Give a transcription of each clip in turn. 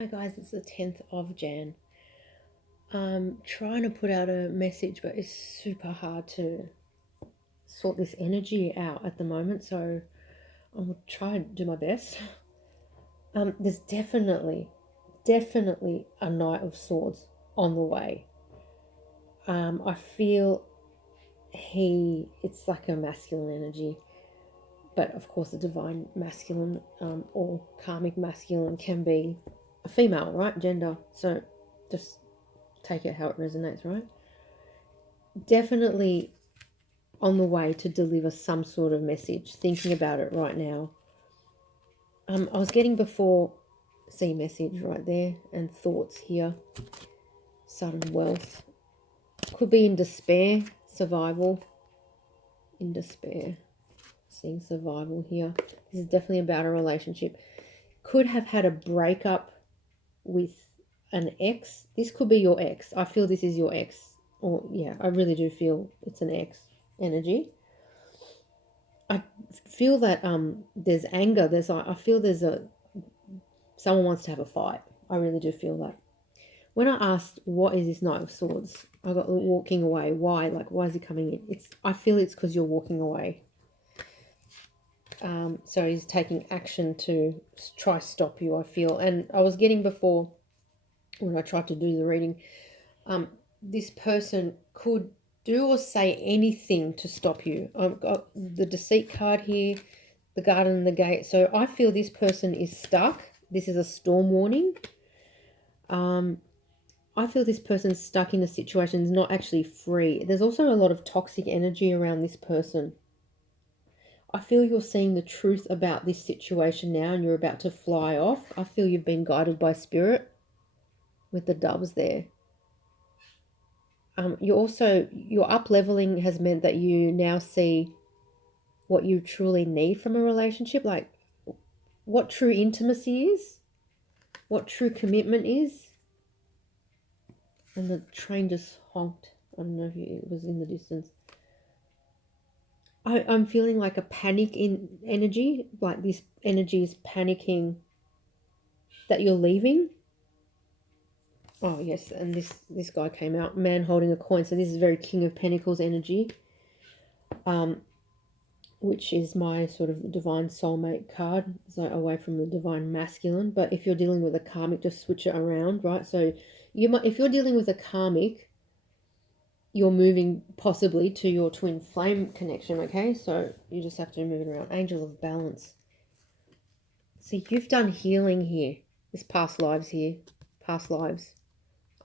Hi guys, it's the 10th of Jan. I'm trying to put out a message, but it's super hard to sort this energy out at the moment, so I'll try and do my best. There's definitely a Knight of Swords on the way. I feel it's like a masculine energy, but of course the divine masculine or karmic masculine can be a female, right? Gender. So just take it how it resonates, right? Definitely on the way to deliver some sort of message, thinking about it right now. I was getting before, see message right there, and thoughts here. Sudden wealth. Could be in despair, survival. In despair. Seeing survival here. This is definitely about a relationship. Could have had a breakup with an ex. This could be your ex. I feel this is your ex. Or, yeah, I really do feel it's an ex energy. I feel that there's anger. I feel there's someone wants to have a fight. I really do feel that. When I asked what is this Knight of Swords, I got walking away. Why? Like, why is he coming in? I feel it's because you're walking away. So he's taking action to try stop you, I feel. And I was getting before when I tried to do the reading, this person could do or say anything to stop you. I've got the Deceit card here, the Garden and the Gate. So I feel this person is stuck. This is a storm warning. I feel this person's stuck in a situation, is not actually free. There's also a lot of toxic energy around this person. I feel you're seeing the truth about this situation now and you're about to fly off. I feel you've been guided by spirit with the doves there. Your up leveling has meant that you now see what you truly need from a relationship, like what true intimacy is, what true commitment is. And the train just honked. I don't know if it was in the distance. I'm feeling like a panic in energy, like this energy is panicking that you're leaving. Oh yes, and this guy came out, man holding a coin. So this is very King of Pentacles energy, which is my sort of divine soulmate card. So away from the divine masculine. But if you're dealing with a karmic, just switch it around, right? So if you're dealing with a karmic, you're moving possibly to your twin flame connection, okay? So you just have to move it around. Angel of Balance. See, you've done healing here. This past lives here. Past lives.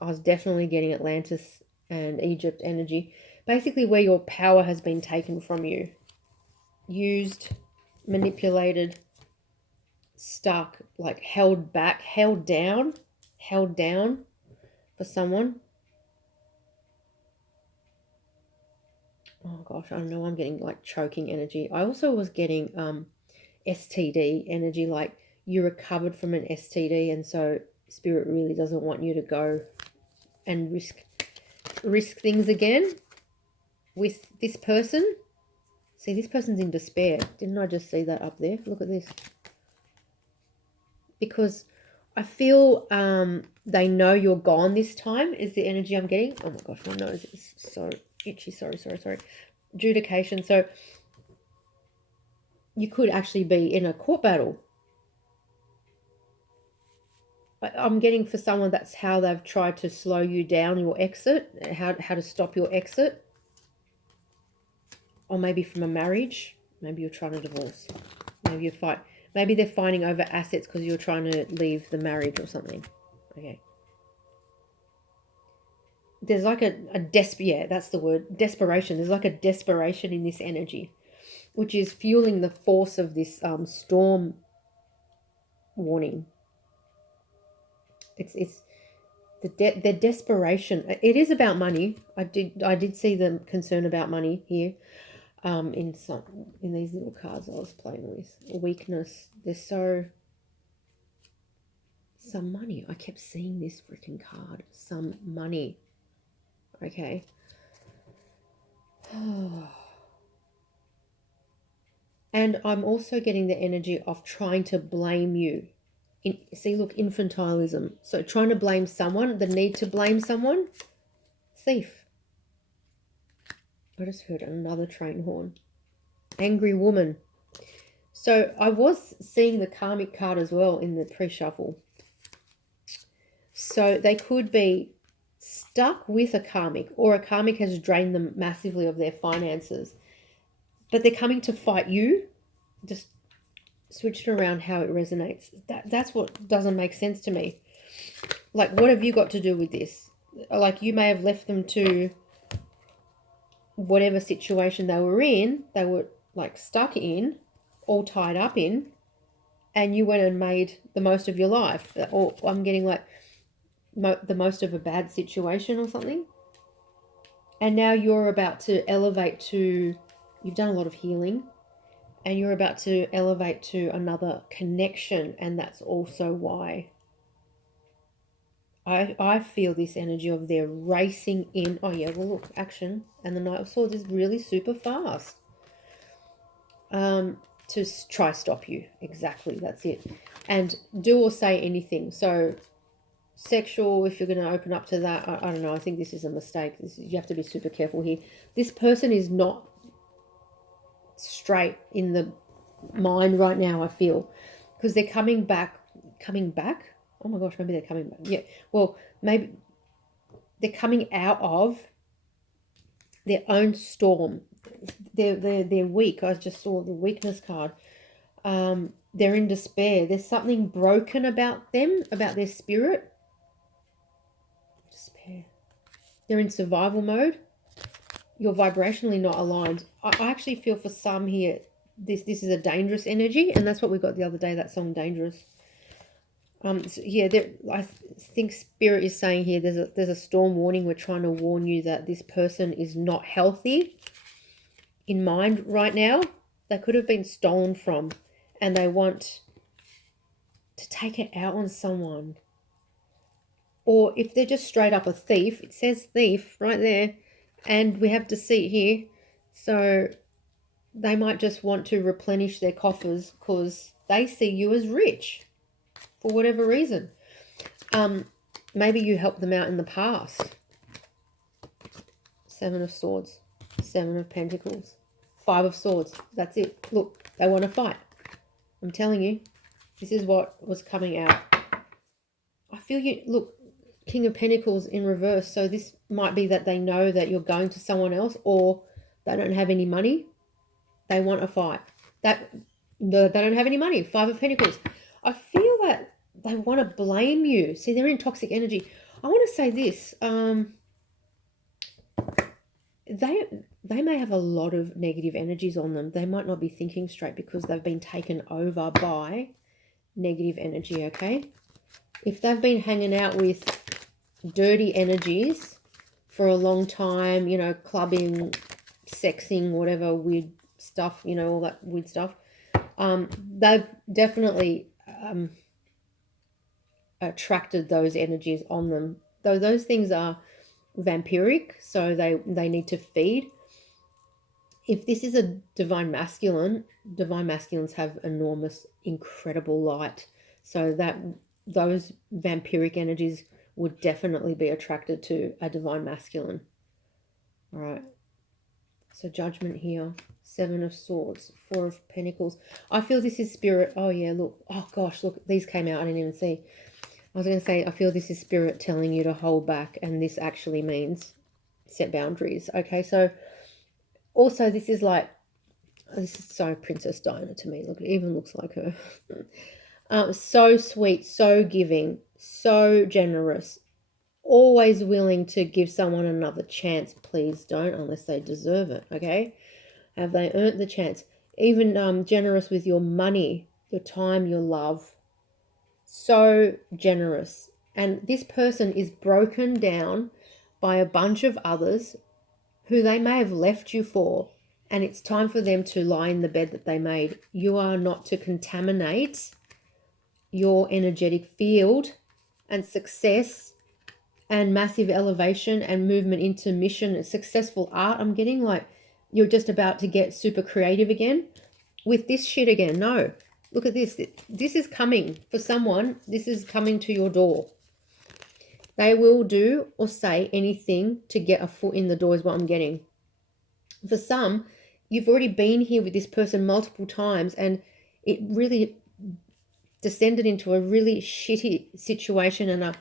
I was definitely getting Atlantis and Egypt energy. Basically where your power has been taken from you. Used, manipulated, stuck, like held back, held down for someone. Oh gosh, I don't know, I'm getting like choking energy. I also was getting STD energy, like you recovered from an STD and so spirit really doesn't want you to go and risk things again with this person. See, this person's in despair. Didn't I just see that up there? Look at this. Because I feel they know you're gone this time is the energy I'm getting. Oh my gosh, my nose is so itchy. Sorry. Adjudication. So you could actually be in a court battle. I'm getting for someone that's how they've tried to slow you down your exit, how to stop your exit. Or maybe from a marriage. Maybe you're trying to divorce. Maybe they're fighting over assets because you're trying to leave the marriage or something. Okay. There's like that's the word, desperation. There's like a desperation in this energy, which is fueling the force of this storm warning. It's the desperation. It is about money. I did see the concern about money here. In these little cards I was playing with. Weakness. There's some money. I kept seeing this freaking card. Some money. Okay. And I'm also getting the energy of trying to blame you See, look, infantilism. So trying to blame someone, the need to blame someone. Thief. I just heard another train horn. Angry woman. So I was seeing the karmic card as well in the pre-shuffle. So they could be stuck with a karmic, or a karmic has drained them massively of their finances, but they're coming to fight you. Just switch it around how it resonates. That's what doesn't make sense to me. Like, what have you got to do with this? Like, you may have left them to whatever situation they were like stuck in, all tied up in, and you went and made the most of your life. Or I'm getting like the most of a bad situation or something. And now you're about to elevate to, you've done a lot of healing, and you're about to elevate to another connection. And that's also why I feel this energy of they're racing in. Oh yeah, well look, action. And the Knight of Swords is really super fast. To try stop you. Exactly, that's it. And do or say anything. So sexual, if you're going to open up to that, I don't know, I think this is a mistake. You have to be super careful here. This person is not straight in the mind right now, I feel, because they're coming back. Oh my gosh, maybe they're coming back. Yeah, well, maybe they're coming out of their own storm. They're weak. I just saw the weakness card. They're in despair. There's something broken about them, about their spirit. Despair. They're in survival mode. You're vibrationally not aligned. I actually feel for some here, this is a dangerous energy, and that's what we got the other day, that song Dangerous. So yeah, I think Spirit is saying here there's a storm warning. We're trying to warn you that this person is not healthy in mind right now. They could have been stolen from, and they want to take it out on someone. Or if they're just straight up a thief, it says thief right there, and we have deceit here. So they might just want to replenish their coffers because they see you as rich for whatever reason. Maybe you helped them out in the past. Seven of Swords, Seven of Pentacles, Five of Swords. That's it. Look, they want to fight. I'm telling you, this is what was coming out. I feel you. Look, King of Pentacles in reverse. So this might be that they know that you're going to someone else, or they don't have any money. They want a fight. They don't have any money. Five of Pentacles. I feel that they want to blame you. See, they're in toxic energy. I want to say this. They may have a lot of negative energies on them. They might not be thinking straight because they've been taken over by negative energy, okay? If they've been hanging out with dirty energies for a long time, you know, clubbing, sexing, whatever weird stuff, you know, all that weird stuff, they've definitely attracted those energies on them. Though those things are vampiric, so they need to feed. If this is a divine masculine, divine masculines have enormous, incredible light, so that those vampiric energies would definitely be attracted to a divine masculine. All right, so Judgment here, Seven of Swords, Four of Pentacles. I feel this is Spirit. Oh yeah, look, oh gosh, look, these came out, I didn't even see. I was going to say, I feel this is Spirit telling you to hold back, and this actually means set boundaries. Okay, so also this is like, this is so Princess Diana to me. Look, it even looks like her. So sweet, so giving, so generous, always willing to give someone another chance. Please don't, unless they deserve it, okay? Have they earned the chance? Even generous with your money, your time, your love. So generous. And this person is broken down by a bunch of others who they may have left you for, and it's time for them to lie in the bed that they made. You are not to contaminate your energetic field and success and massive elevation and movement into mission and successful art. I'm getting like you're just about to get super creative again with this shit again. No, Look at this. This is coming for someone. This is coming to your door. They will do or say anything to get a foot in the door is what I'm getting. For some, you've already been here with this person multiple times and it really descended into a really shitty situation and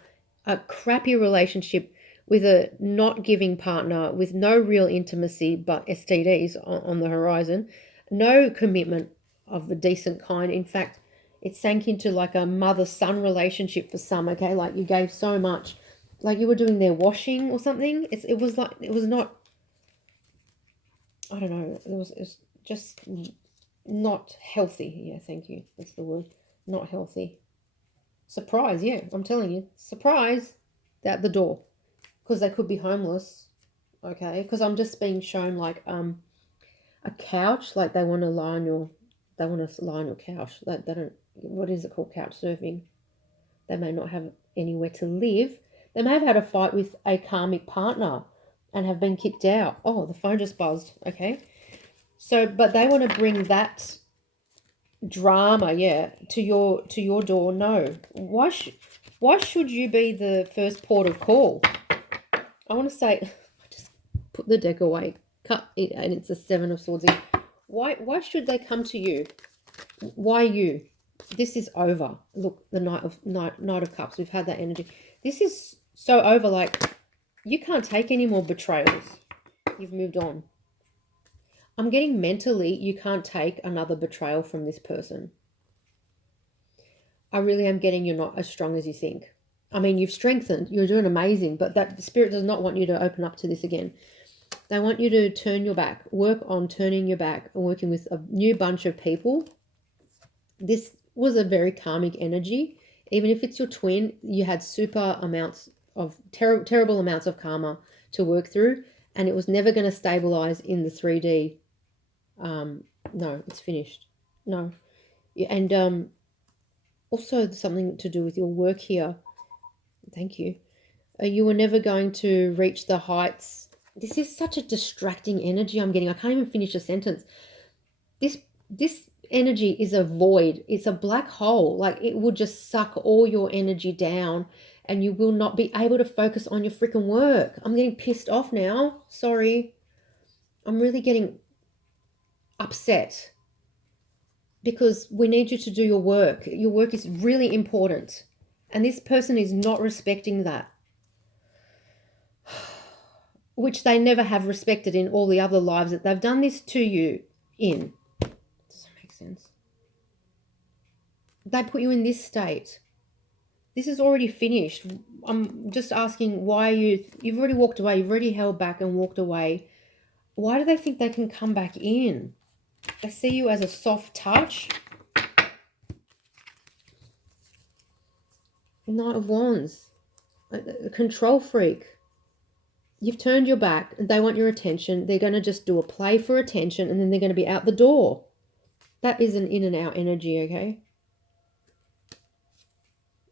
a crappy relationship with a not giving partner with no real intimacy but STDs on the horizon. No commitment of the decent kind. In fact, it sank into like a mother-son relationship for some, okay? Like you gave so much. Like you were doing their washing or something. It was not, I don't know, it was just not healthy. Yeah, thank you. That's the word. Not healthy. Surprise, yeah, I'm telling you. Surprise at the door. Because they could be homeless, okay? Because I'm just being shown like a couch, like they want to lie on your couch. They don't, what is it called, couch surfing? They may not have anywhere to live. They may have had a fight with a karmic partner and have been kicked out. Oh, the phone just buzzed, okay? So, but they want to bring that drama, yeah, to your door. No. Why should you be the first port of call? I want to say, just put the deck away, cut it, and it's a 7 of Swords. Why should they come to you? Why you? This is over. Look, the Knight of Cups. We've had that energy. This is so over. Like you can't take any more betrayals. You've moved on. I'm getting mentally, you can't take another betrayal from this person. I really am getting you're not as strong as you think. I mean, you've strengthened. You're doing amazing, but that the spirit does not want you to open up to this again. They want you to turn your back, work on turning your back and working with a new bunch of people. This was a very karmic energy. Even if it's your twin, you had super amounts of terrible amounts of karma to work through, and it was never going to stabilize in the 3D. No, it's finished. No. And also something to do with your work here. Thank you. You were never going to reach the heights. This is such a distracting energy I'm getting. I can't even finish a sentence. This energy is a void. It's a black hole. Like it will just suck all your energy down and you will not be able to focus on your freaking work. I'm getting pissed off now. Sorry. I'm really getting upset because we need you to do your work. Your work is really important. And this person is not respecting that, which they never have respected in all the other lives that they've done this to you in. Does that make sense? They put you in this state. This is already finished. I'm just asking why you've already walked away. You've already held back and walked away. Why do they think they can come back in? They see you as a soft touch. Knight of Wands. A control freak. You've turned your back. They want your attention. They're going to just do a play for attention and then they're going to be out the door. That is an in and out energy, okay?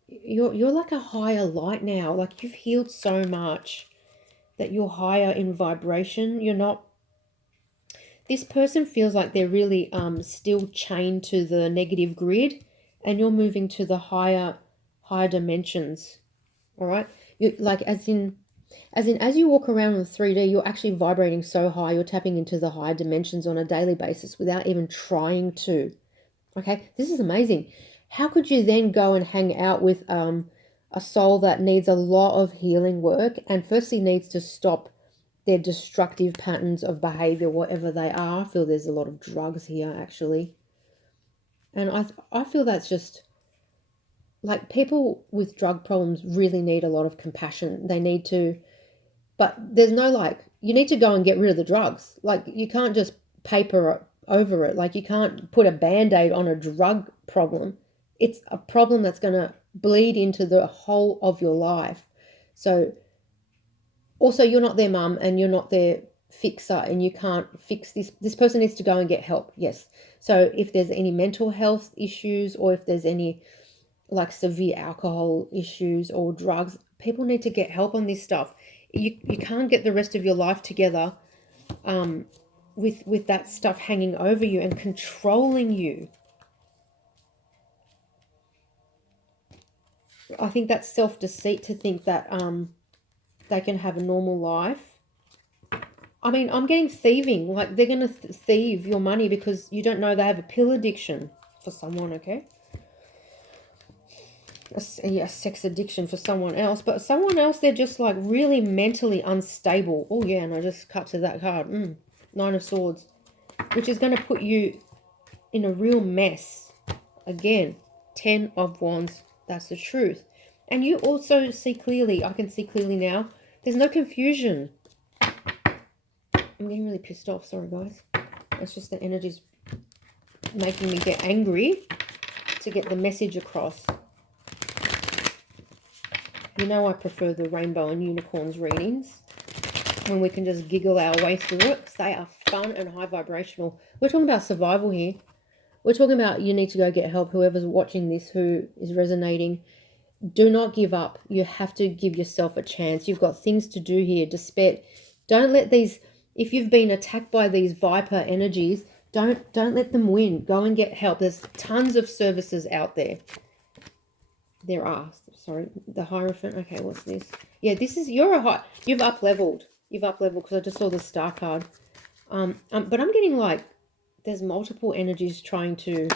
You're like a higher light now. Like you've healed so much that you're higher in vibration. You're not. This person feels like they're really still chained to the negative grid, and you're moving to the higher dimensions. All right, you like as you walk around in 3D, you're actually vibrating so high. You're tapping into the higher dimensions on a daily basis without even trying to. Okay, this is amazing. How could you then go and hang out with a soul that needs a lot of healing work and firstly needs to stop their destructive patterns of behavior, whatever they are? I feel there's a lot of drugs here, actually. And I feel that's just, like, people with drug problems really need a lot of compassion. They need to, but there's no, like, you need to go and get rid of the drugs. Like, you can't just paper over it. Like, you can't put a Band-Aid on a drug problem. It's a problem that's going to bleed into the whole of your life. So also you're not their mum and you're not their fixer and you can't fix this. This person needs to go and get help. Yes. So if there's any mental health issues or if there's any like severe alcohol issues or drugs, people need to get help on this stuff. You can't get the rest of your life together with that stuff hanging over you and controlling you. I think that's self-deceit to think that they can have a normal life. I mean, I'm getting thieving. Like, they're going to thieve your money because you don't know they have a pill addiction for someone, okay? A sex addiction for someone else. But someone else, they're just, like, really mentally unstable. Oh, yeah, and I just cut to that card. Nine of Swords. Which is going to put you in a real mess. Again, 10 of Wands. That's the truth. And you also see clearly. I can see clearly now. There's no confusion. I'm getting really pissed off. Sorry, guys. It's just the energy's making me get angry to get the message across. You know I prefer the rainbow and unicorns readings when we can just giggle our way through it because they are fun and high vibrational. We're talking about survival here. We're talking about you need to go get help. Whoever's watching this who is resonating, do not give up. You have to give yourself a chance. You've got things to do here. Despair. Don't let these, if you've been attacked by these viper energies, don't let them win. Go and get help. There's tons of services out there. There are. Sorry, the Hierophant. Okay, what's this? Yeah, this is, you're a high, you've up-leveled. You've up-leveled because I just saw the star card. But I'm getting like, there's multiple energies trying to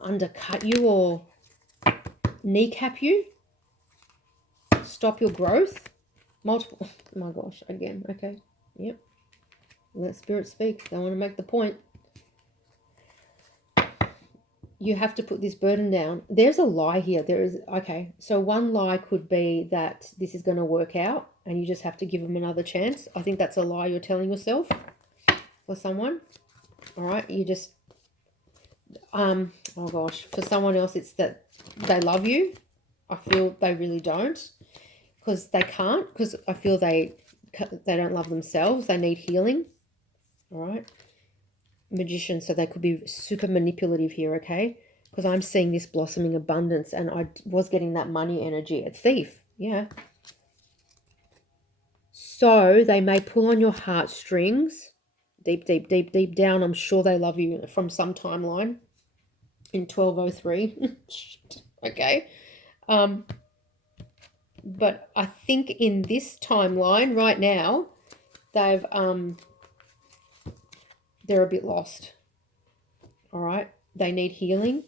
undercut you or kneecap you. Stop your growth. Multiple. Oh my gosh, again. Okay. Yep. Let spirit speak. They want to make the point. You have to put this burden down. There's a lie here. There is, okay. So one lie could be that this is going to work out and you just have to give them another chance. I think that's a lie you're telling yourself for someone. All right. You just, oh gosh, for someone else, it's that they love you. I feel they really don't because they can't, because I feel they don't love themselves. They need healing. All right. Magician, so they could be super manipulative here, okay? Because I'm seeing this blossoming abundance and I was getting that money energy. A thief, yeah. So they may pull on your heartstrings deep, deep, deep, deep down. I'm sure they love you from some timeline in 1203. Okay. But I think in this timeline right now, they're a bit lost. All right. They need healing.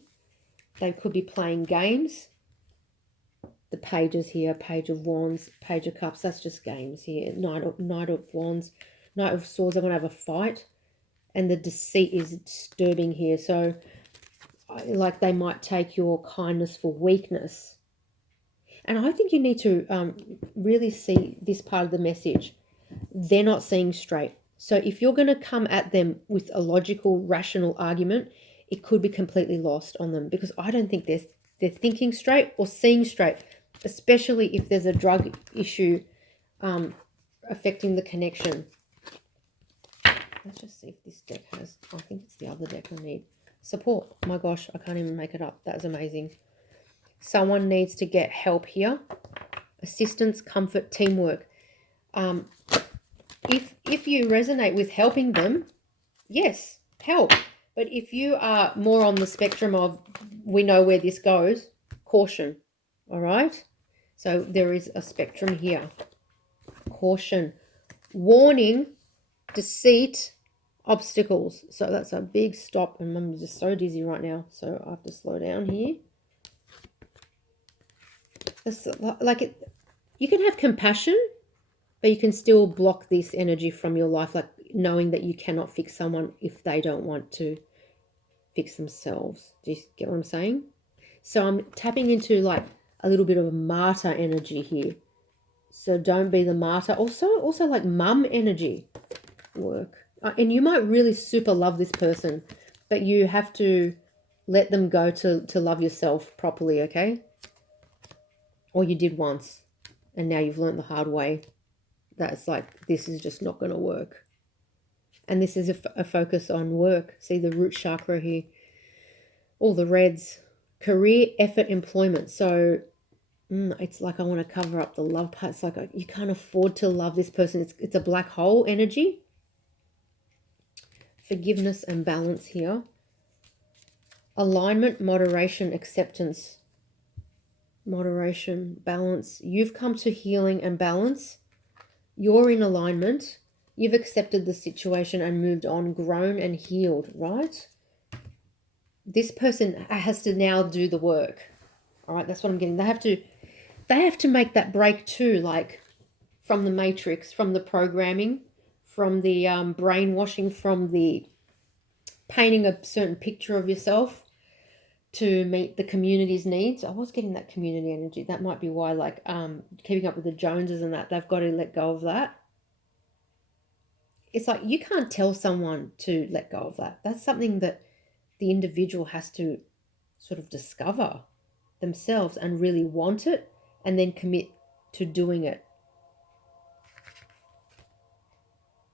They could be playing games. The pages here, Page of Wands, Page of Cups, that's just games here. Knight of Wands, Knight of Swords, they're going to have a fight. And the deceit is disturbing here. So, like, they might take your kindness for weakness. And I think you need to really see this part of the message. They're not seeing straight. So if you're going to come at them with a logical, rational argument, it could be completely lost on them because I don't think they're thinking straight or seeing straight, especially if there's a drug issue affecting the connection. Let's just see if this deck has, I think it's the other deck I need. Support. Oh my gosh, I can't even make it up. That is amazing. Someone needs to get help here. Assistance, comfort, teamwork. If you resonate with helping them, yes, help. But if you are more on the spectrum of we know where this goes, caution. All right? So there is a spectrum here. Caution. Warning, deceit, obstacles. So that's a big stop. And I'm just so dizzy right now. So I have to slow down here. It's like you can have compassion, but you can still block this energy from your life, like knowing that you cannot fix someone if they don't want to fix themselves. Do you get what I'm saying? So I'm tapping into like a little bit of a martyr energy here. So don't be the martyr. Also like mum energy work. And you might really super love this person, but you have to let them go to love yourself properly, okay? Or you did once and now you've learned the hard way. That's like, this is just not going to work. And this is a focus on work. See the root chakra here. All the reds. Career, effort, employment. So it's like I want to cover up the love part. It's like you can't afford to love this person. It's a black hole energy. Forgiveness and balance here. Alignment, moderation, acceptance. Moderation, balance. You've come to healing and balance. You're in alignment. You've accepted the situation and moved on, grown and healed, right? This person has to now do the work. All right, that's what I'm getting. They have to make that break too, like from the matrix, from the programming, from the brainwashing, from the painting a certain picture of yourself to meet the community's needs. I was getting that community energy. That might be why, like, keeping up with the Joneses and that, they've got to let go of that. It's like you can't tell someone to let go of that. That's something that the individual has to sort of discover themselves and really want it and then commit to doing it.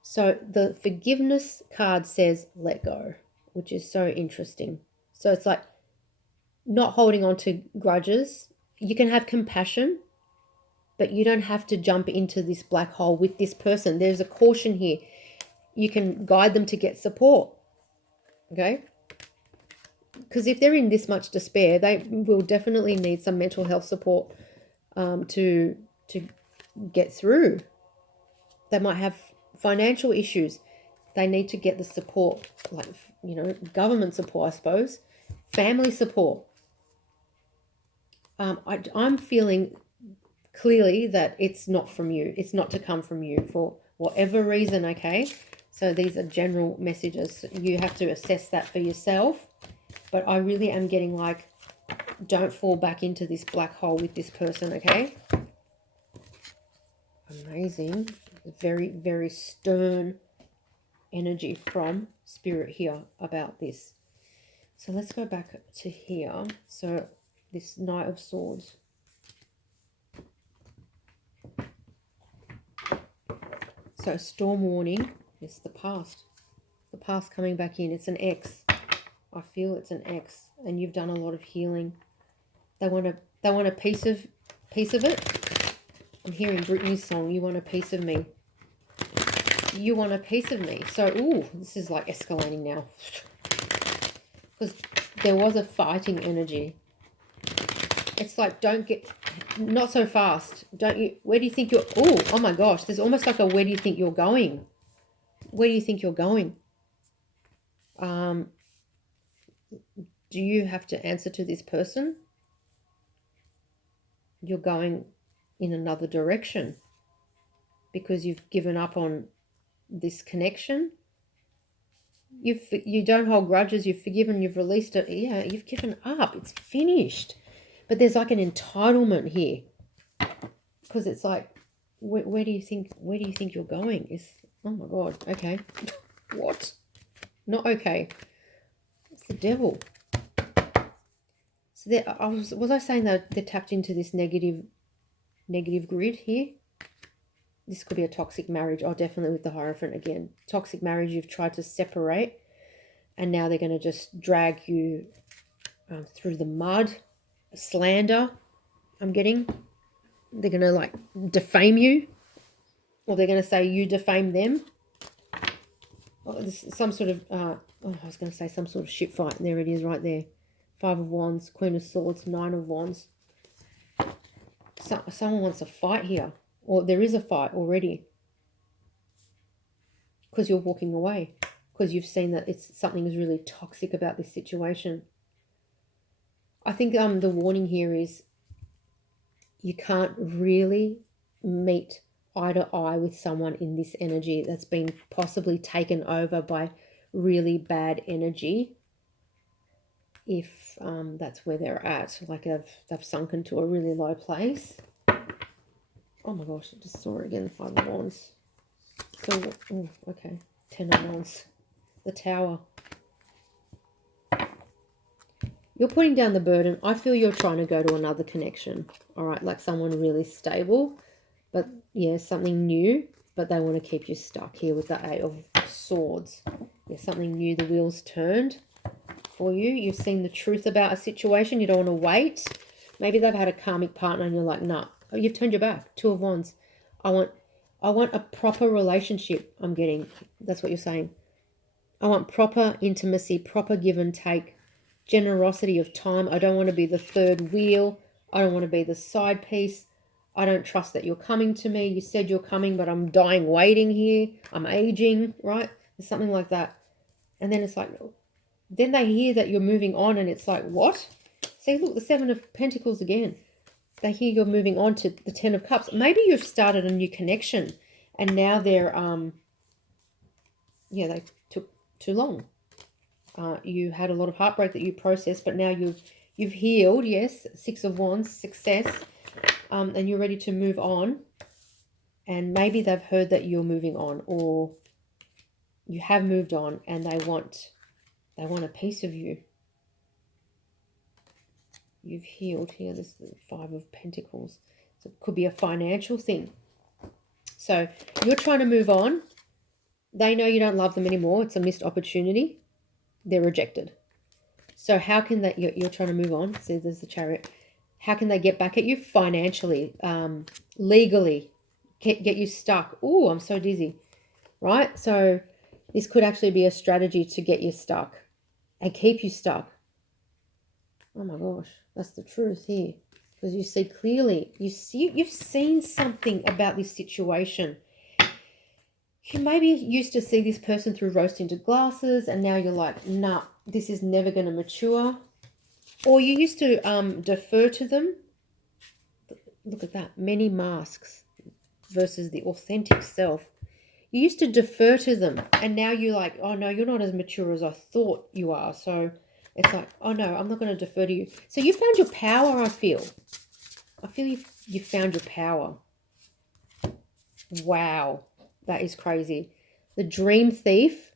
So the forgiveness card says let go, which is so interesting. So it's like not holding on to grudges. You can have compassion, but you don't have to jump into this black hole with this person. There's a caution here. You can guide them to get support, okay? Because if they're in this much despair, they will definitely need some mental health support to get through. They might have financial issues. They need to get the support, like, you know, government support, I suppose, family support. I'm feeling clearly that it's not from you. It's not to come from you for whatever reason, okay? So these are general messages. You have to assess that for yourself. But I really am getting like, don't fall back into this black hole with this person, okay? Amazing. Very, very stern energy from Spirit here about this. So let's go back to here. So this Knight of Swords. So storm warning. It's the past. The past coming back in. It's an ex. I feel it's an ex, and you've done a lot of healing. They want a piece of it. I'm hearing Britney's song. You want a piece of me. You want a piece of me. So, ooh, this is like escalating now, because there was a fighting energy. It's like, don't get, not so fast. Don't you? Where do you think you're? Oh my gosh! There's almost like a where do you think you're going? Where do you think you're going? Do you have to answer to this person? You're going in another direction because you've given up on this connection. You don't hold grudges. You've forgiven. You've released it. Yeah, you've given up. It's finished. But there's like an entitlement here, because it's like, where do you think you're going? Is, oh my God. Okay. What? Not okay. It's the devil. So there, was I saying that they're tapped into this negative grid here? This could be a toxic marriage. Oh, definitely with the Hierophant again. Toxic marriage, you've tried to separate, and now they're going to just drag you through the mud. Slander, I'm getting. They're going to like defame you, or they're going to say you defame them. Oh, some sort of, I was going to say some sort of shit fight. There it is right there. 5 of Wands, Queen of Swords, 9 of Wands. Someone wants a fight here. Or there is a fight already. Because you're walking away. Because you've seen that something is really toxic about this situation. I think the warning here is you can't really meet eye to eye with someone in this energy that's been possibly taken over by really bad energy. If that's where they're at, like they've sunk into a really low place. Oh my gosh, I just saw it again, 5 of Wands. So, oh, okay, 10 of Wands. The Tower. You're putting down the burden. I feel you're trying to go to another connection. All right, like someone really stable. But, yeah, something new. But they want to keep you stuck here with the 8 of Swords. Yeah, something new. The wheel's turned for you. You've seen the truth about a situation. You don't want to wait. Maybe they've had a karmic partner and you're like, nah. Oh, you've turned your back. 2 of Wands. I want a proper relationship, I'm getting. That's what you're saying. I want proper intimacy, proper give and take, generosity of time. I don't want to be the third wheel. I don't want to be the side piece. I don't trust that you're coming to me. You said you're coming, but I'm dying waiting here. I'm aging, right? There's something like that. And then it's like, then they hear that you're moving on, and it's like, what? See, look, the Seven of Pentacles again. They hear you're moving on to the Ten of Cups. Maybe you've started a new connection, and now they're, yeah, they took too long. You had a lot of heartbreak that you processed, but now you've healed. Yes, Six of Wands, success, and you're ready to move on. And maybe they've heard that you're moving on, or you have moved on, and they want a piece of you. You've healed here. This is the Five of Pentacles. So it could be a financial thing. So you're trying to move on. They know you don't love them anymore. It's a missed opportunity. They're rejected. So how can that, you're trying to move on. See, there's the Chariot. How can they get back at you? Financially, legally, get you stuck. Oh, I'm so dizzy, right? So this could actually be a strategy to get you stuck and keep you stuck. Oh my gosh, that's the truth here. Because you see clearly, you've seen something about this situation. You maybe used to see this person through rose-tinted glasses, and now you're like, nah, this is never going to mature. Or you used to defer to them. Look at that, many masks versus the authentic self. You used to defer to them, and now you're like, oh no, you're not as mature as I thought you are. So it's like, oh no, I'm not going to defer to you. So you found your power, I feel. You found your power. Wow, that is crazy. The Dream Thief,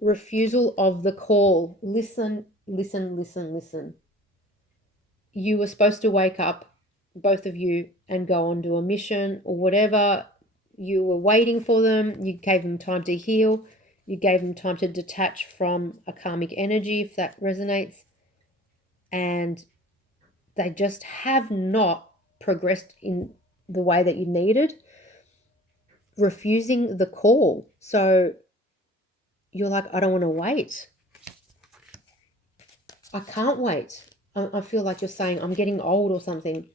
refusal of the call. Listen, listen, listen, listen. You were supposed to wake up, both of you, and go on to a mission or whatever. You were waiting for them. You gave them time to heal. You gave them time to detach from a karmic energy, if that resonates. And they just have not progressed in the way that you needed, refusing the call. So you're like, I don't want to wait. I can't wait. I feel like you're saying, I'm getting old or something.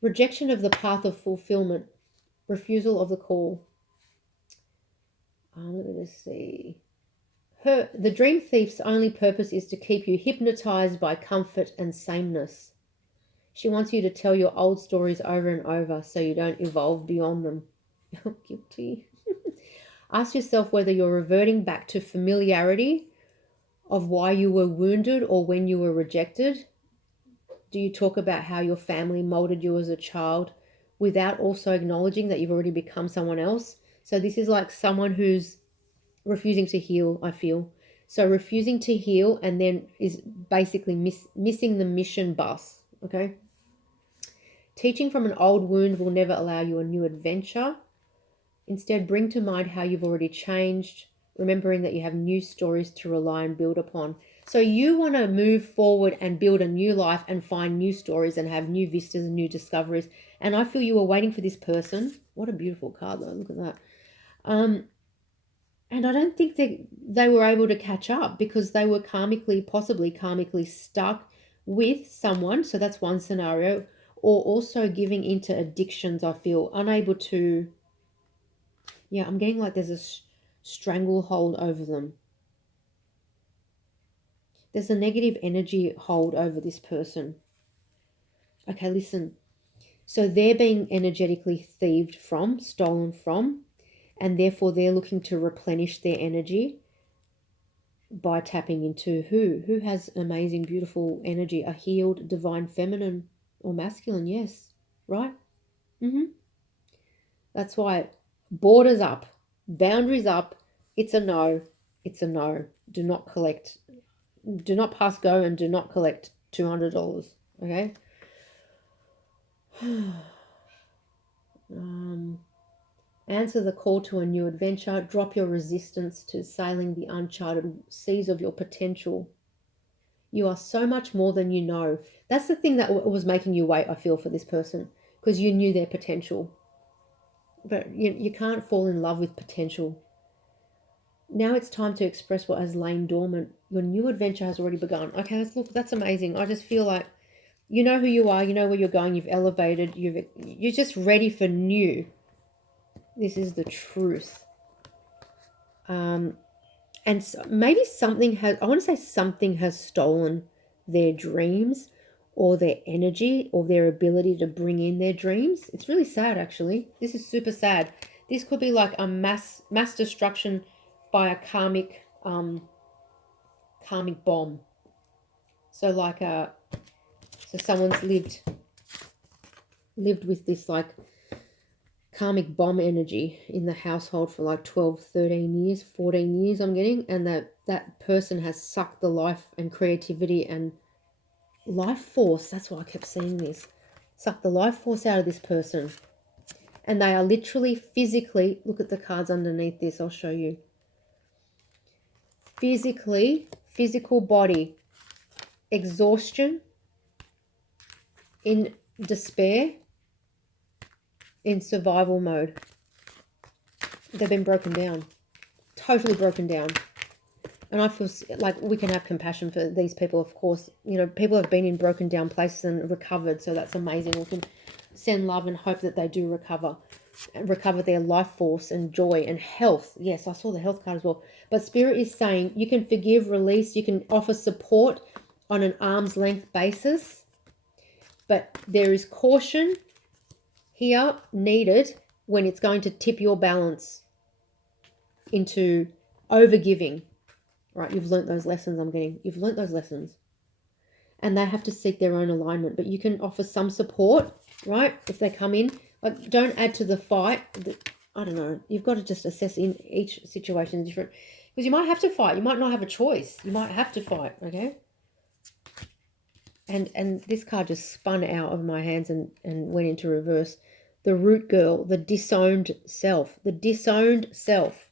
Rejection of the path of fulfillment. Refusal of the call. Let me just see. The Dream Thief's only purpose is to keep you hypnotized by comfort and sameness. She wants you to tell your old stories over and over so you don't evolve beyond them. Guilty. Ask yourself whether you're reverting back to familiarity of why you were wounded or when you were rejected. Do you talk about how your family molded you as a child without also acknowledging that you've already become someone else? So this is like someone who's refusing to heal, I feel. So refusing to heal and then is basically missing the mission bus, okay? Teaching from an old wound will never allow you a new adventure. Instead, bring to mind how you've already changed, remembering that you have new stories to rely and build upon. So you want to move forward and build a new life and find new stories and have new vistas and new discoveries. And I feel you were waiting for this person. What a beautiful card, though. Look at that. And I don't think they were able to catch up because they were possibly karmically stuck with someone. So that's one scenario. Or also giving into addictions, I feel. Unable to... Yeah, I'm getting like there's a stranglehold over them. There's a negative energy hold over this person. Okay, listen. So they're being energetically thieved from, stolen from, and therefore they're looking to replenish their energy by tapping into who? Who has amazing, beautiful energy? A healed, divine feminine or masculine, yes. Right? That's why borders up, boundaries up. It's a no. It's a no. Do not collect. Do not pass go and do not collect $200. Okay? Answer the call to a new adventure. Drop your resistance to sailing the uncharted seas of your potential. You are so much more than you know. That's the thing that was making you wait, I feel, for this person, because you knew their potential. But you can't fall in love with potential. Now it's time to express what has lain dormant. Your new adventure has already begun. Okay, let's look. That's amazing. I just feel like You know who you are. You know where you're going. You've elevated. You're just ready for new. This is the truth. And so maybe something has, I want to say something has stolen their dreams or their energy or their ability to bring in their dreams. It's really sad, actually. This is super sad. This could be like a mass destruction by a karmic bomb. So like so someone's lived with this like karmic bomb energy in the household for like 12, 13 years, 14 years I'm getting, and that person has sucked the life and creativity and life force, that's why I kept seeing this, suck the life force out of this person. And they are literally physically, look at the cards underneath this, I'll show you. Physical body, exhaustion, in despair, in survival mode. They've been broken down, totally broken down. And I feel like we can have compassion for these people, of course. You know, people have been in broken down places and recovered, so that's amazing. We can send love and hope that they do recover their life force and joy and health. Yes, I saw the health card as well. But Spirit is saying you can forgive, release, you can offer support on an arm's length basis. But there is caution here needed when it's going to tip your balance into overgiving. Right, you've learnt those lessons I'm getting. You've learnt those lessons. And they have to seek their own alignment. But you can offer some support, right, if they come in. Like, don't add to the fight. I don't know. You've got to just assess in each situation different. Because you might have to fight. You might not have a choice. You might have to fight, okay? And this card just spun out of my hands and went into reverse. The root girl, the disowned self. The disowned self.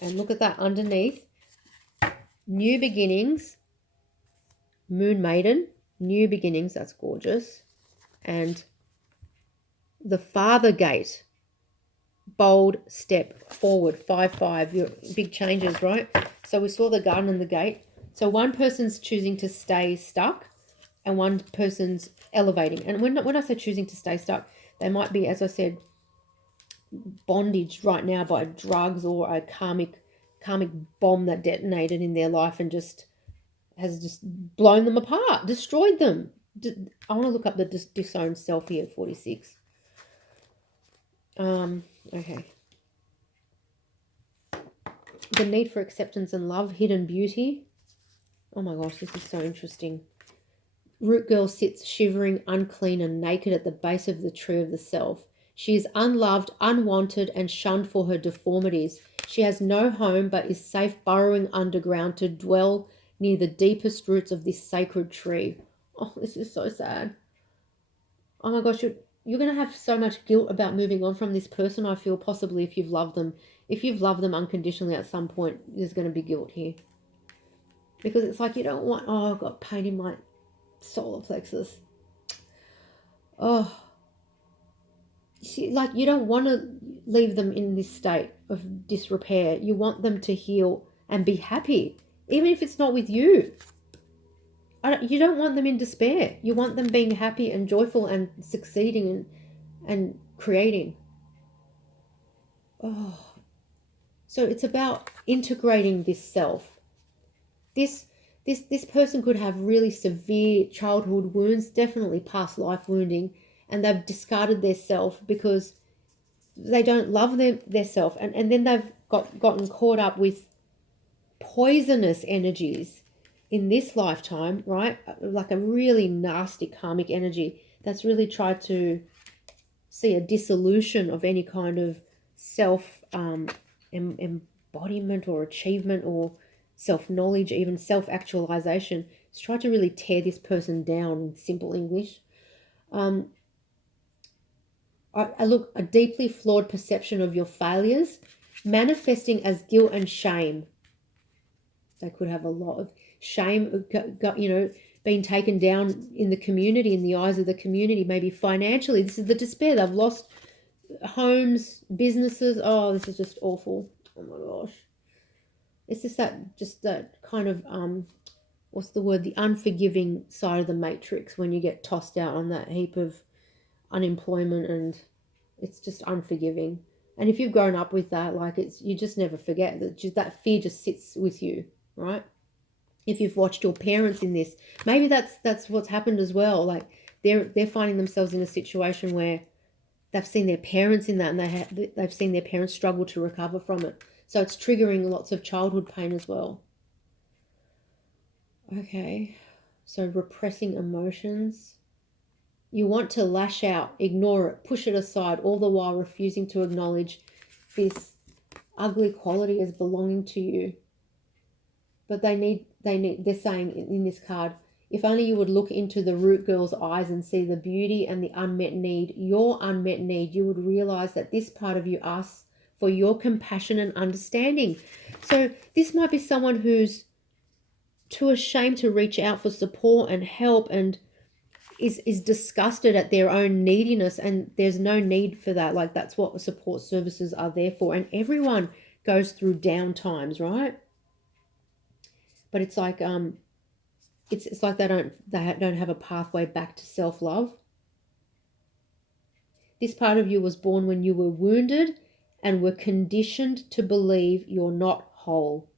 And look at that underneath. New beginnings. Moon maiden. New beginnings. That's gorgeous. And the father gate. Bold step forward. 5-5. Your big changes, right? So we saw the garden and the gate. So one person's choosing to stay stuck and one person's elevating. And when I say choosing to stay stuck, they might be, as I said, bondage right now by drugs or a karmic bomb that detonated in their life and has just blown them apart, destroyed them. I want to look up the disowned self here, 46. Okay. The need for acceptance and love, hidden beauty. Oh my gosh, this is so interesting. Root girl sits shivering, unclean and naked at the base of the tree of the self. She is unloved, unwanted, and shunned for her deformities. She has no home but is safe burrowing underground to dwell near the deepest roots of this sacred tree. Oh, this is so sad. Oh my gosh, you're going to have so much guilt about moving on from this person, I feel, possibly if you've loved them. If you've loved them unconditionally at some point, there's going to be guilt here. Because it's like you don't want, oh, I've got pain in my solar plexus. Oh, see, like you don't want to leave them in this state of disrepair. You want them to heal and be happy, even if it's not with you. You don't want them in despair. You want them being happy and joyful and succeeding and creating. Oh, so it's about integrating this self. This person could have really severe childhood wounds, definitely past life wounding, and they've discarded their self because they don't love their self, and then they've gotten caught up with poisonous energies in this lifetime, right? Like a really nasty karmic energy that's really tried to see a dissolution of any kind of self embodiment or achievement or self-knowledge, even self-actualization. It's tried to really tear this person down in simple English. I look, a deeply flawed perception of your failures, manifesting as guilt and shame. They could have a lot of shame, being taken down in the community, in the eyes of the community, maybe financially. This is the despair. They've lost homes, businesses. Oh, this is just awful. Oh my gosh. It's just that kind of what's the word, the unforgiving side of the matrix, when you get tossed out on that heap of unemployment, and it's just unforgiving. And if you've grown up with that, like, it's, you just never forget that, just that fear just sits with you, right? If you've watched your parents in this, maybe that's what's happened as well. Like, they're finding themselves in a situation where they've seen their parents in that, and they've seen their parents struggle to recover from it. So it's triggering lots of childhood pain as well. Okay, so repressing emotions. You want to lash out, ignore it, push it aside, all the while refusing to acknowledge this ugly quality as belonging to you. But they're saying in this card, if only you would look into the root girl's eyes and see the beauty and the unmet need, your unmet need, you would realize that this part of you asks for your compassion and understanding. So this might be someone who's too ashamed to reach out for support and help, and is disgusted at their own neediness, and there's no need for that. Like, that's what support services are there for. And everyone goes through down times, right? But it's like it's like they don't have a pathway back to self-love. This part of you was born when you were wounded and were conditioned to believe you're not whole,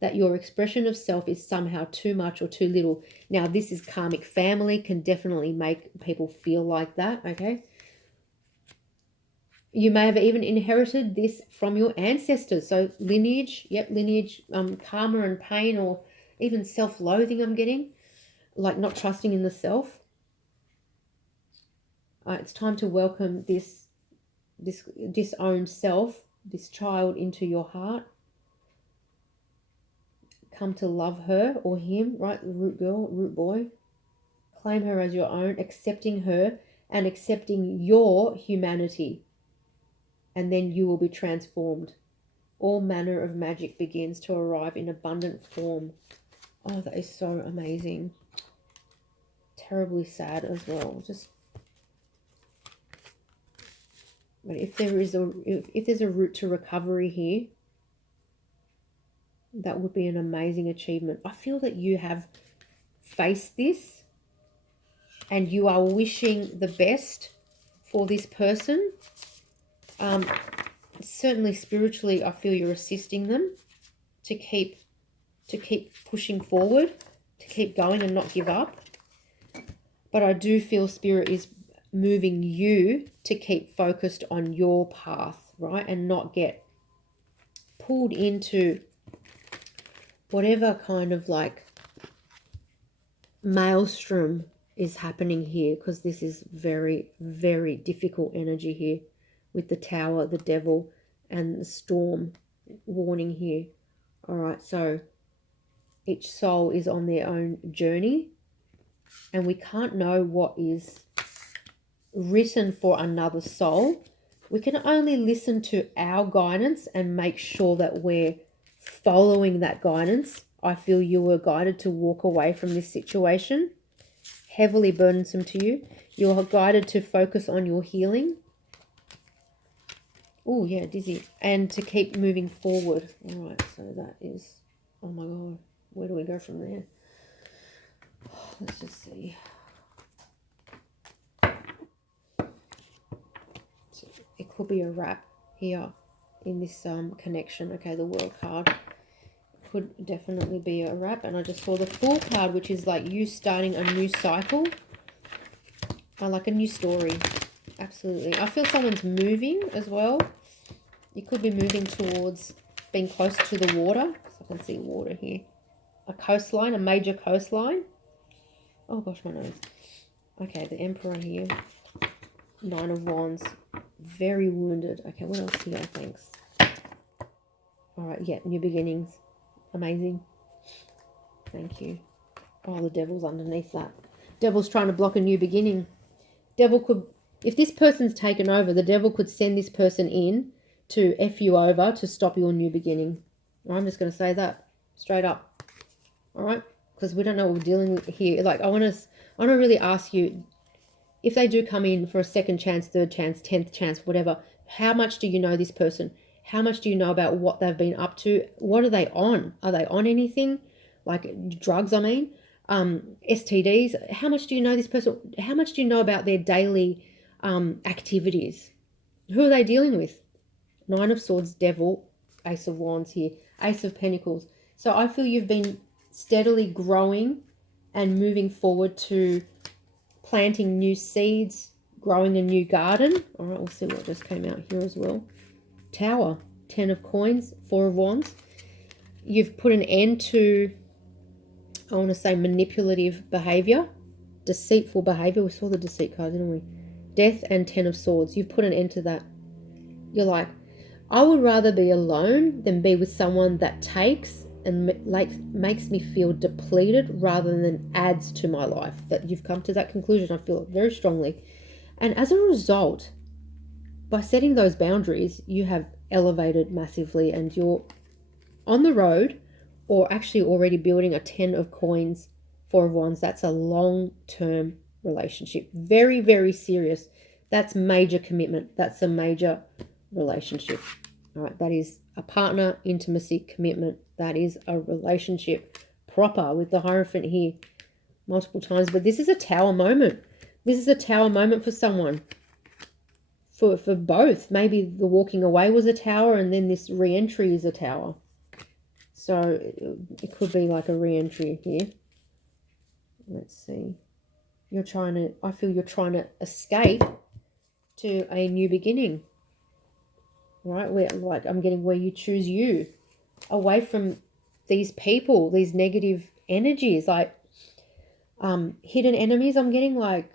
that your expression of self is somehow too much or too little. Now, this is karmic family, can definitely make people feel like that, okay? You may have even inherited this from your ancestors. So lineage, lineage, karma and pain, or even self-loathing I'm getting, like not trusting in the self. It's time to welcome this disowned self, this child, into your heart. Come to love her or him, right? The root girl, root boy. Claim her as your own, accepting her and accepting your humanity. And then you will be transformed. All manner of magic begins to arrive in abundant form. Oh, that is so amazing. Terribly sad as well. But if there's a route to recovery here, that would be an amazing achievement. I feel that you have faced this and you are wishing the best for this person. Certainly spiritually, I feel you're assisting them to keep pushing forward, to keep going and not give up. But I do feel Spirit is moving you to keep focused on your path, right? And not get pulled into whatever kind of like maelstrom is happening here, because this is very, very difficult energy here with the Tower, the Devil, and the Storm warning here. All right, so each soul is on their own journey, and we can't know what is written for another soul. We can only listen to our guidance and make sure that we're following that guidance. I feel you were guided to walk away from this situation, heavily burdensome to you. You are guided to focus on your healing. Oh, yeah, dizzy. And to keep moving forward. All right, so that is, oh my God, where do we go from there? Let's just see. So it could be a wrap here in this connection. Okay, the World card could definitely be a wrap. And I just saw the Fool card, which is like you starting a new cycle. Like a new story. Absolutely. I feel someone's moving as well. You could be moving towards being close to the water. So I can see water here. A coastline, a major coastline. Oh gosh, my nose. Okay, the Emperor here. 9 of Wands. Very wounded. Okay, what else here? Thanks. All right, yeah, new beginnings. Amazing. Thank you. Oh, the Devil's underneath that. Devil's trying to block a new beginning. Devil could, if this person's taken over, the Devil could send this person in to F you over to stop your new beginning. I'm just going to say that straight up. All right? Because we don't know what we're dealing with here. Like, I want to really ask you, if they do come in for a second chance, third chance, 10th chance, whatever, how much do you know this person? How much do you know about what they've been up to? What are they on? Are they on anything? like drugs, I mean, STDs. How much do you know this person? How much do you know about their daily activities? Who are they dealing with? Nine of Swords, Devil, Ace of Wands here, Ace of Pentacles. So I feel you've been steadily growing and moving forward to planting new seeds, growing a new garden. All right, we'll see what just came out here as well. Tower, 10 of Coins, 4 of Wands. You've put an end to, I want to say, manipulative behavior, deceitful behavior. We saw the Deceit card, didn't we? Death and 10 of Swords. You've put an end to that. You're like, I would rather be alone than be with someone that takes and makes me feel depleted rather than adds to my life. That you've come to that conclusion, I feel it very strongly. And as a result, by setting those boundaries, you have elevated massively and you're on the road, or actually already building a 10 of Coins, 4 of Wands. That's a long-term relationship. Very, very serious. That's major commitment. That's a major relationship. All right, that is a partner, intimacy, commitment. That is a relationship proper, with the Hierophant here multiple times. But this is a Tower moment. This is a Tower moment for someone. For both. Maybe the walking away was a Tower and then this re-entry is a Tower. So it could be like a re-entry here. Let's see. I feel you're trying to escape to a new beginning. Right? Where, I'm getting where you choose you. Away from these people, these negative energies. Like hidden enemies, I'm getting like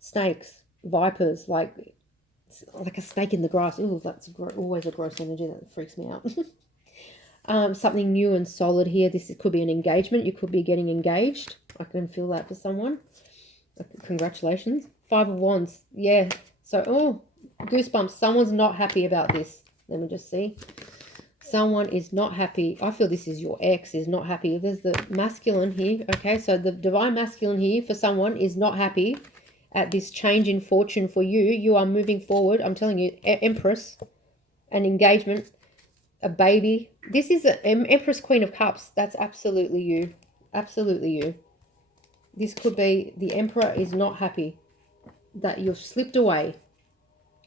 snakes, vipers, like a snake in the grass. Ooh, that's always a gross energy. That freaks me out. Something new and solid here. This could be an engagement. You could be getting engaged. I can feel that for someone. Congratulations. 5 of Wands. Yeah. So, oh, goosebumps. Someone's not happy about this. Let me just see. Someone is not happy. I feel this is your ex is not happy. There's the masculine here. Okay, so the divine masculine here for someone is not happy at this change in fortune for you. You are moving forward. I'm telling you, Empress, an engagement, a baby. This is an Empress, Queen of Cups. That's absolutely you. Absolutely you. This could be the Emperor is not happy that you've slipped away.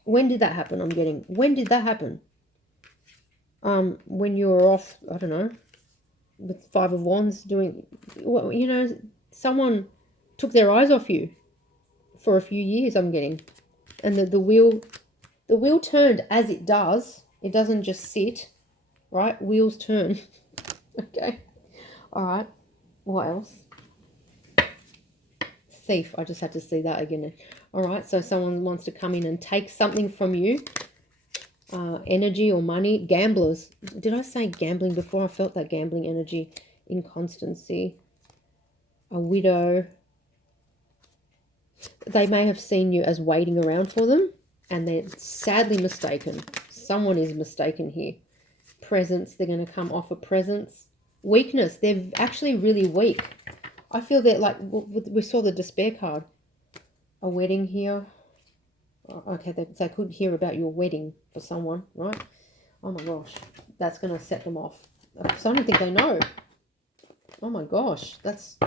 When did that happen? I'm getting. When did that happen? When you were off, I don't know, with 5 of Wands doing, well, you know, someone took their eyes off you for a few years, I'm getting. And the wheel turned as it does. It doesn't just sit, right? Wheels turn. Okay. All right. What else? Thief. I just had to see that again. All right. So someone wants to come in and take something from you. Energy or money. Gamblers. Did I say gambling before? I felt that gambling energy. Inconstancy. A widow. They may have seen you as waiting around for them, and they're sadly mistaken. Someone is mistaken here. Presence. They're going to come off a presence. Weakness. They're actually really weak. I feel that, like, we saw the despair card. A wedding here. Okay, they could hear about your wedding for someone, right? Oh my gosh, that's going to set them off. So I don't think they know. Oh my gosh, that's,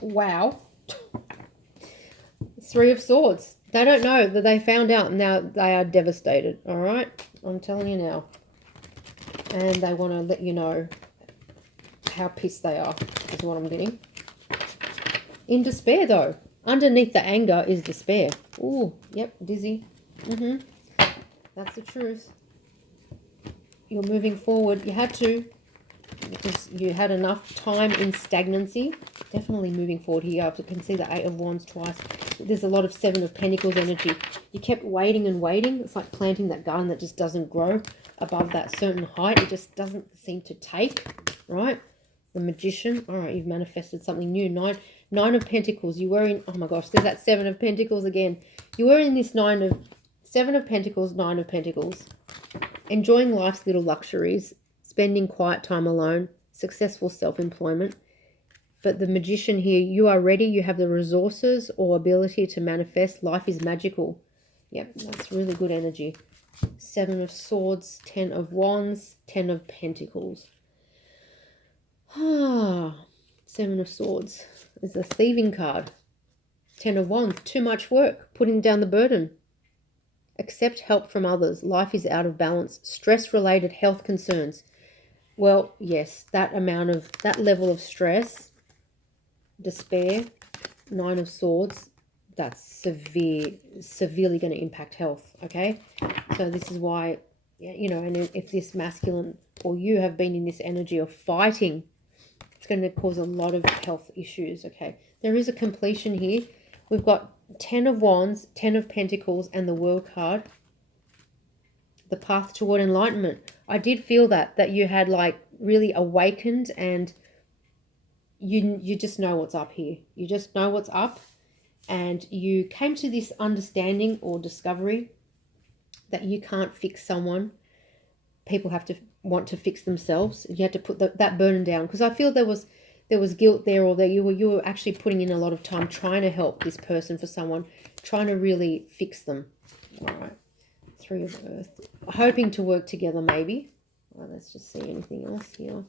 wow. 3 of Swords. They don't know that they found out. Now they are devastated, all right? I'm telling you now. And they want to let you know how pissed they are, is what I'm getting. In despair, though. Underneath the anger is despair. Ooh, yep, dizzy. That's the truth. You're moving forward. You had to, because you had enough time in stagnancy. Definitely moving forward here. I can see the 8 of Wands twice. There's a lot of 7 of Pentacles energy. You kept waiting and waiting. It's like planting that garden that just doesn't grow above that certain height. It just doesn't seem to take, right? The Magician. All right, you've manifested something new. 9 of Pentacles. You were in, oh my gosh, there's that 7 of Pentacles again. You were in this 7 of Pentacles, 9 of Pentacles. Enjoying life's little luxuries, spending quiet time alone, successful self-employment. But the Magician here, you are ready. You have the resources or ability to manifest. Life is magical. Yep, that's really good energy. 7 of Swords, 10 of Wands, 10 of Pentacles. Seven of Swords is the thieving card. 10 of Wands, too much work, putting down the burden. Accept help from others. Life is out of balance. Stress-related health concerns. Well, yes, that level of stress, despair, Nine of Swords, that's severely going to impact health, okay? So this is why, you know, and if this masculine or you have been in this energy of fighting, it's going to cause a lot of health issues, okay? There is a completion here. We've got 10 of Wands, 10 of Pentacles, and the World card. The path toward enlightenment. I did feel that you had like really awakened, and you just know what's up here. You just know what's up, and you came to this understanding or discovery that you can't fix someone. People have to want to fix themselves. You had to put that burden down, because I feel there was guilt there, or that you were actually putting in a lot of time trying to help this person, for someone, trying to really fix them. All right. Three of Earth. Hoping to work together, maybe. Well, let's just see anything else here.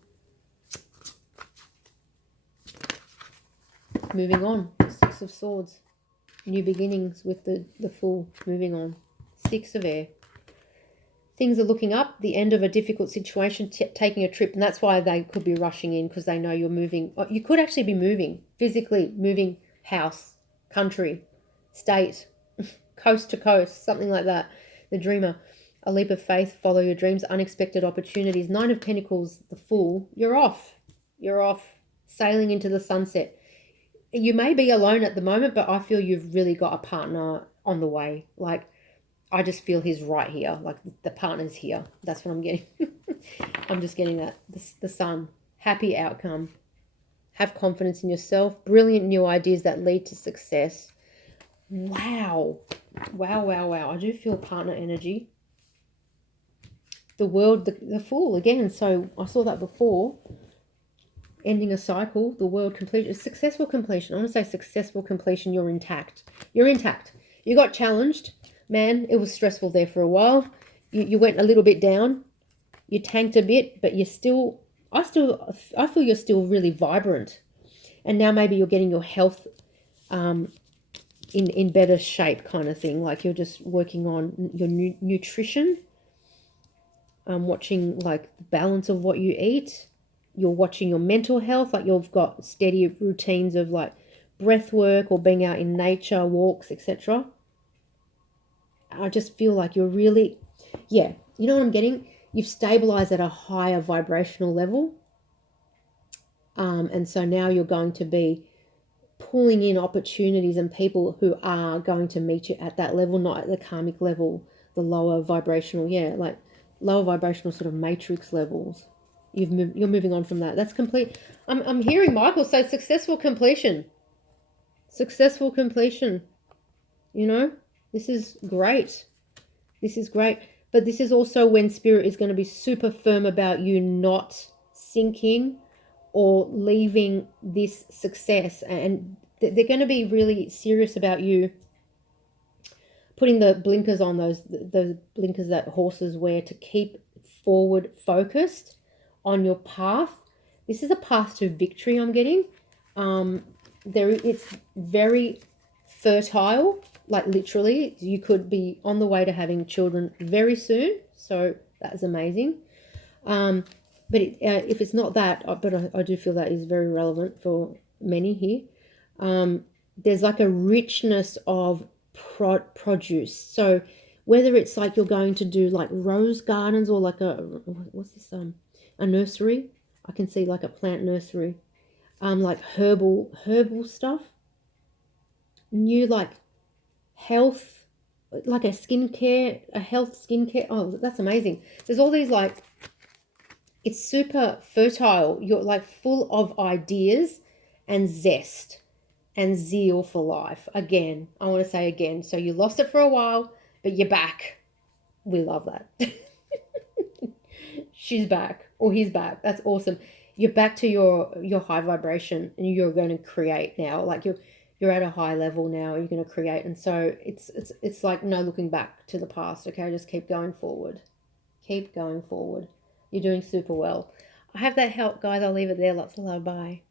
Moving on. Six of Swords. New beginnings with the Fool. Moving on. Six of Air. Things are looking up. The end of a difficult situation. Taking a trip. And that's why they could be rushing in, because they know you're moving. You could actually be moving. Physically moving house, country, state, coast to coast. Something like that. The Dreamer. A leap of faith. Follow your dreams. Unexpected opportunities. Nine of Pentacles. The Fool. You're off. You're off. Sailing into the sunset. You may be alone at the moment, but I feel you've really got a partner on the way. Like, I just feel he's right here. Like, the partner's here. That's what I'm getting. I'm just getting that. The Sun. Happy outcome. Have confidence in yourself. Brilliant new ideas that lead to success. Wow. Wow, wow, wow. I do feel partner energy. The World, the Fool again. So I saw that before. Ending a cycle, the World completion, successful completion. I want to say successful completion. You're intact. You're intact. You got challenged. Man, it was stressful there for a while. You went a little bit down. You tanked a bit, but you're still, I feel you're still really vibrant. And now maybe you're getting your health in better shape, kind of thing. Like, you're just working on your nutrition. Watching like the balance of what you eat. You're watching your mental health, like you've got steady routines of like breath work or being out in nature, walks, etc. I just feel like you're really, yeah, you know what I'm getting? You've stabilized at a higher vibrational level. And so now you're going to be pulling in opportunities and people who are going to meet you at that level, not at the karmic level, the lower vibrational, like lower vibrational sort of matrix levels. You're moving on from that. That's complete. I'm hearing Michael say successful completion. Successful completion. You know, this is great. This is great. But this is also when Spirit is going to be super firm about you not sinking or leaving this success. And they're going to be really serious about you putting the blinkers on, those blinkers that horses wear, to keep forward focused on your path. This is a path to victory I'm getting. It's very fertile, like literally. You could be on the way to having children very soon. So that is amazing. But if it's not that, but I do feel that is very relevant for many here. There's like a richness of produce. So whether it's like you're going to do like rose gardens, or like a nursery. I can see like a plant nursery. Like herbal stuff. New like health, like a health skincare. Oh, that's amazing. There's all these like, it's super fertile. You're like full of ideas and zest and zeal for life. Again, I want to say again. So you lost it for a while, but you're back. We love that. She's back, or he's back. That's awesome. You're back to your high vibration, and you're going to create now. Like you're at a high level now. You're going to create, and so it's like no looking back to the past. Okay, just keep going forward. Keep going forward. You're doing super well. I hope that helped, guys. I'll leave it there. Lots of love. Bye.